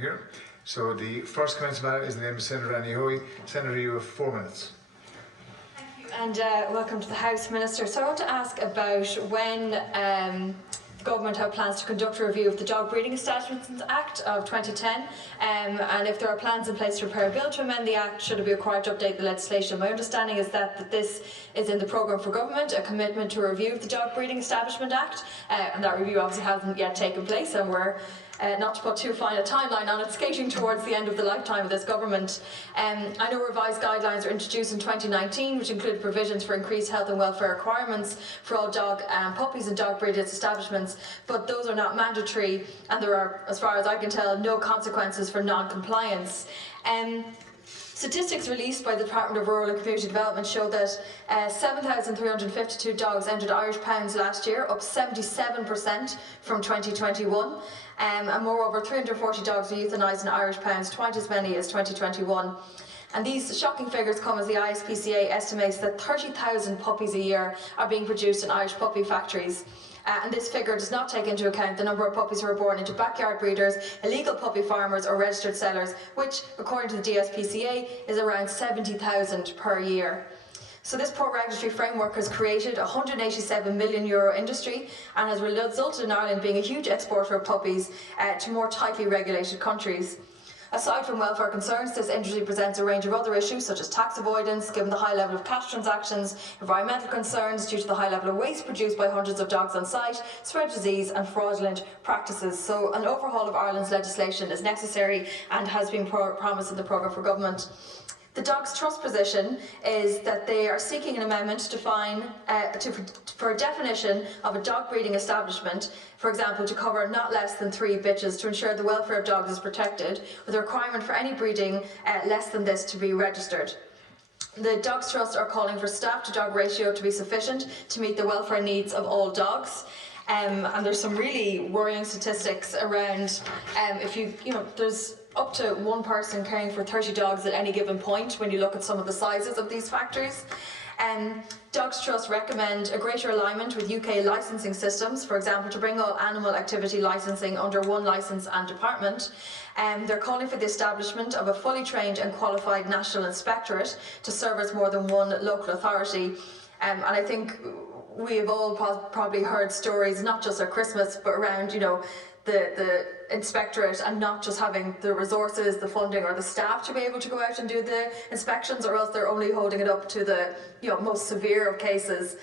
Here. So the first commencement matter is in the name of Senator Annie Hoey. Senator, you have 4 minutes. Thank you, and welcome to the House, Minister. So I want to ask about when the Government have plans to conduct a review of the Dog Breeding Establishments Act of 2010, and if there are plans in place to prepare a bill to amend the Act, should it be required to update the legislation. My understanding is that this is in the programme for government, a commitment to review of the Dog Breeding Establishment Act, and that review obviously hasn't yet taken place, and we're not to put too fine a timeline on it, skating towards the end of the lifetime of this government. I know revised guidelines were introduced in 2019, which include provisions for increased health and welfare requirements for all dog puppies and dog breeding establishments, but those are not mandatory, and there are, as far as I can tell, no consequences for non-compliance. Statistics released by the Department of Rural and Community Development show that 7,352 dogs entered Irish pounds last year, up 77% from 2021. And moreover, 340 dogs were euthanised in Irish pounds, twice as many as 2021. And these shocking figures come as the ISPCA estimates that 30,000 puppies a year are being produced in Irish puppy factories. And this figure does not take into account the number of puppies who are born into backyard breeders, illegal puppy farmers or registered sellers, which, according to the DSPCA, is around 70,000 per year. So this poor regulatory framework has created a €187 million industry and has resulted in Ireland being a huge exporter of puppies to more tightly regulated countries. Aside from welfare concerns, this industry presents a range of other issues such as tax avoidance, given the high level of cash transactions, environmental concerns due to the high level of waste produced by hundreds of dogs on site, spread disease and fraudulent practices. So an overhaul of Ireland's legislation is necessary and has been promised in the programme for government. The Dogs Trust position is that they are seeking an amendment to for a definition of a dog breeding establishment, for example, to cover not less than 3 bitches, to ensure the welfare of dogs is protected, with a requirement for any breeding less than this to be registered. The Dogs Trust are calling for staff to dog ratio to be sufficient to meet the welfare needs of all dogs. And there's some really worrying statistics around there's up to 1 person caring for 30 dogs at any given point when you look at some of the sizes of these factories. Dogs Trust recommend a greater alignment with UK licensing systems, for example, to bring all animal activity licensing under one licence and department. They're calling for the establishment of a fully trained and qualified national inspectorate to serve as more than one local authority. And I think we have all probably heard stories, not just at Christmas, but around, the inspectorate and not just having the resources, the funding or the staff to be able to go out and do the inspections, or else they're only holding it up to the most severe of cases.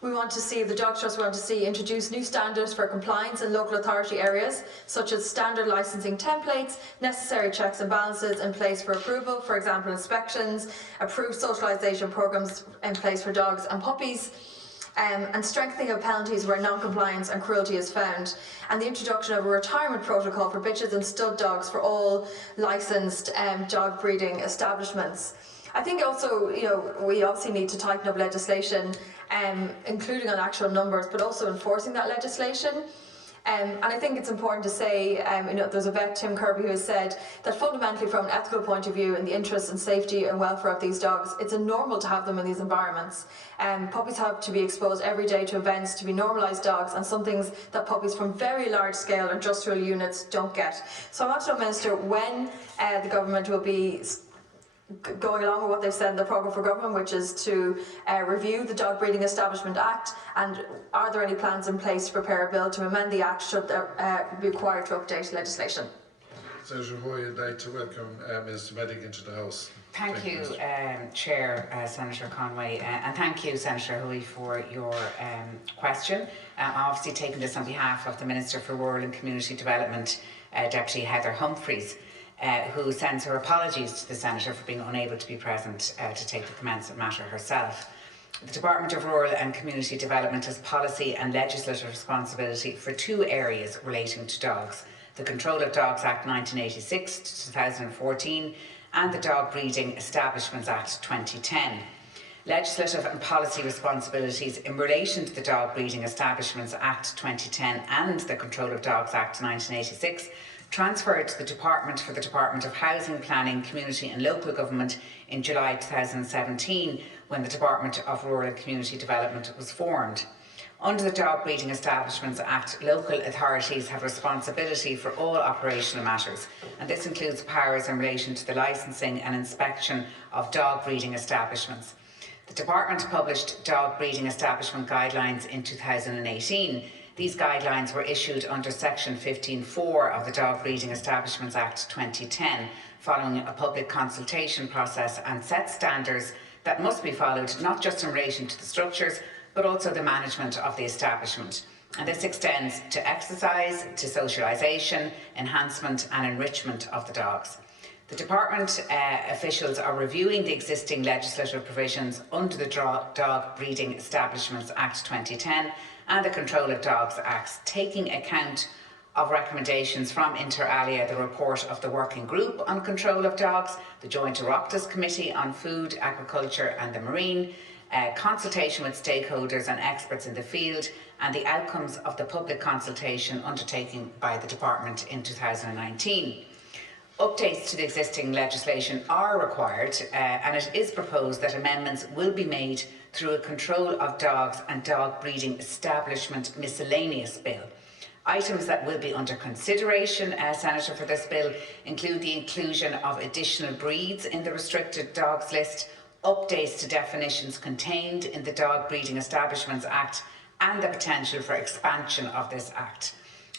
We want to see, the Dogs Trust want to see introduce new standards for compliance in local authority areas, such as standard licensing templates, necessary checks and balances in place for approval, for example inspections, approved socialisation programmes in place for dogs and puppies, and strengthening of penalties where non-compliance and cruelty is found, and the introduction of a retirement protocol for bitches and stud dogs for all licensed dog breeding establishments. I think also, we obviously need to tighten up legislation, including on actual numbers, but also enforcing that legislation. And I think it's important to say, there's a vet, Tim Kirby, who has said that fundamentally from an ethical point of view, in the interest and safety and welfare of these dogs, it's normal to have them in these environments. Puppies have to be exposed every day to events to be normalised dogs, and some things that puppies from very large scale industrial units don't get. So I want to know, Minister, when the government will be going along with what they've said in the programme for government, which is to review the Dog Breeding Establishment Act, and are there any plans in place to prepare a bill to amend the Act should there be required to update legislation? Senator Hoy, I'd like to welcome Minister Medic into the House. Thank you, Chair, Senator Conway, and thank you, Senator Hoy, for your question. I'm obviously taking this on behalf of the Minister for Rural and Community Development, Deputy Heather Humphreys, who sends her apologies to the Senator for being unable to be present to take the commencement matter herself. The Department of Rural and Community Development has policy and legislative responsibility for 2 areas relating to dogs: the Control of Dogs Act 1986 to 2014 and the Dog Breeding Establishments Act 2010. Legislative and policy responsibilities in relation to the Dog Breeding Establishments Act 2010 and the Control of Dogs Act 1986 transferred to the Department of Housing, Planning, Community and Local Government in July 2017, when the Department of Rural and Community Development was formed. Under the Dog Breeding Establishments Act, local authorities have responsibility for all operational matters, and this includes powers in relation to the licensing and inspection of dog breeding establishments. The Department published dog breeding establishment guidelines in 2018. These guidelines were issued under Section 15.4 of the Dog Breeding Establishments Act 2010, following a public consultation process, and set standards that must be followed not just in relation to the structures but also the management of the establishment. And this extends to exercise, to socialisation, enhancement and enrichment of the dogs. The Department officials are reviewing the existing legislative provisions under the Dog Breeding Establishments Act 2010 and the Control of Dogs Act, taking account of recommendations from inter alia, the report of the Working Group on Control of Dogs, the Joint Oireachtas Committee on Food, Agriculture and the Marine, consultation with stakeholders and experts in the field, and the outcomes of the public consultation undertaken by the Department in 2019. Updates to the existing legislation are required, and it is proposed that amendments will be made through a Control of Dogs and Dog Breeding Establishment Miscellaneous Bill. Items that will be under consideration, Senator, for this bill include the inclusion of additional breeds in the restricted dogs list, updates to definitions contained in the Dog Breeding Establishments Act, and the potential for expansion of this Act.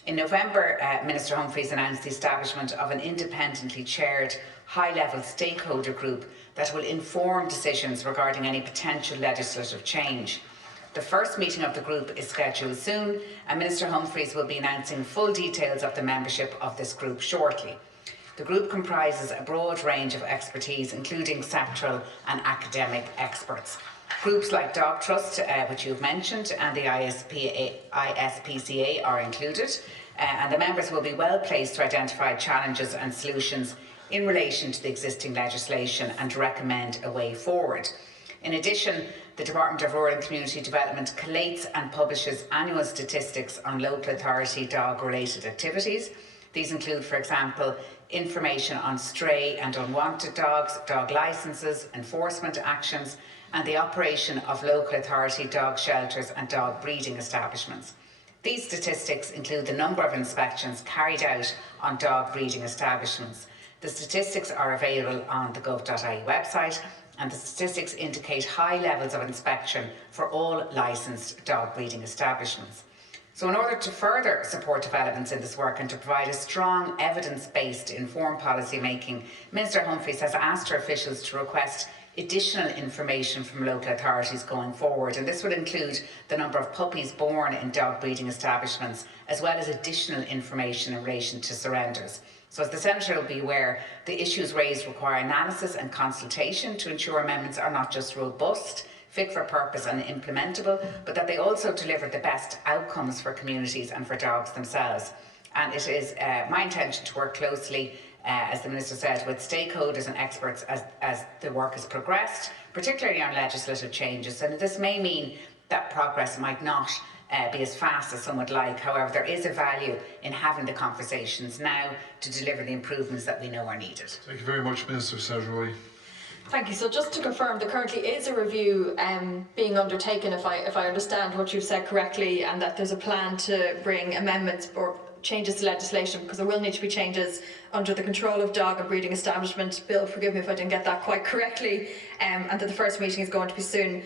In November, Minister Humphreys announced the establishment of an independently chaired high-level stakeholder group that will inform decisions regarding any potential legislative change. The first meeting of the group is scheduled soon, and Minister Humphreys will be announcing full details of the membership of this group shortly. The group comprises a broad range of expertise, including sectoral and academic experts. Groups like Dog Trust, which you've mentioned, and the ISPCA are included, and the members will be well placed to identify challenges and solutions in relation to the existing legislation and to recommend a way forward. In addition, the Department of Rural and Community Development collates and publishes annual statistics on local authority dog-related activities. These include, for example, information on stray and unwanted dogs, dog licences, enforcement actions, and the operation of local authority dog shelters and dog breeding establishments. These statistics include the number of inspections carried out on dog breeding establishments. The statistics are available on the gov.ie website, and the statistics indicate high levels of inspection for all licensed dog breeding establishments. So in order to further support developments in this work and to provide a strong evidence-based informed policy making, Minister Humphreys has asked her officials to request additional information from local authorities going forward, and this would include the number of puppies born in dog breeding establishments, as well as additional information in relation to surrenders. So as the Senator will be aware, the issues raised require analysis and consultation to ensure amendments are not just robust, fit for purpose and implementable, but that they also deliver the best outcomes for communities and for dogs themselves. And it is my intention to work closely, as the Minister said, with stakeholders and experts as the work has progressed, particularly on legislative changes. And this may mean that progress might not be as fast as some would like. However, there is a value in having the conversations now to deliver the improvements that we know are needed. Thank you very much, Minister Senator. Thank you. So just to confirm, there currently is a review being undertaken, if I understand what you've said correctly, and that there's a plan to bring amendments or changes to legislation, because there will need to be changes under the Control of Dog and Breeding Establishment Bill. Forgive me if I didn't get that quite correctly, and that the first meeting is going to be soon.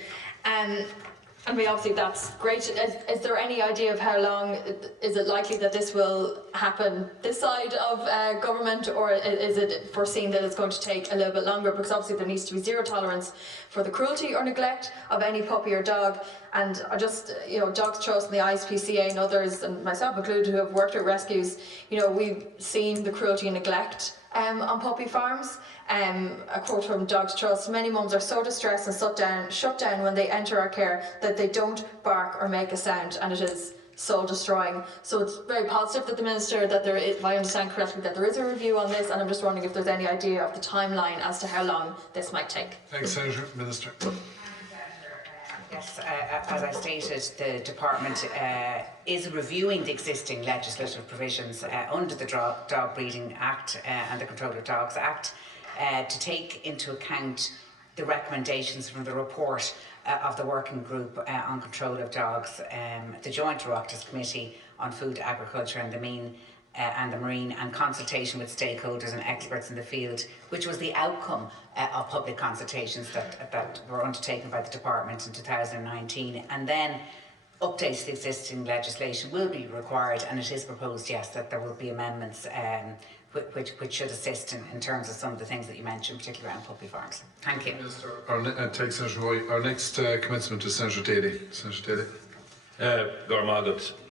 I mean, obviously that's great. Is there any idea of how long is it likely that this will happen this side of government, or is it foreseen that it's going to take a little bit longer? Because obviously there needs to be zero tolerance for the cruelty or neglect of any puppy or dog. And I just, Dogs Trust and the ISPCA and others, and myself included, who have worked with rescues, we've seen the cruelty and neglect on puppy farms. A quote from Dogs Trust: "Many mums are so distressed and shut down when they enter our care that they don't bark or make a sound, and it is soul destroying." So it's very positive that the Minister, that there is, if I understand correctly, that there is a review on this, and I'm just wondering if there's any idea of the timeline as to how long this might take. Thanks, Senator. Minister. Yes, as I stated, the Department is reviewing the existing legislative provisions under the Dog Breeding Act and the Control of Dogs Act to take into account the recommendations from the report of the working group on control of dogs, the Joint Oireachtas Committee on Food, Agriculture and the Marine, and consultation with stakeholders and experts in the field, which was the outcome of public consultations that were undertaken by the Department in 2019. And then updates to the existing legislation will be required, and it is proposed, yes, that there will be amendments which should assist in terms of some of the things that you mentioned, particularly around puppy farms. Thank you. Minister, take Senator Roy. Our next commencement is Senator Daly. Senator Daly. Gormagat.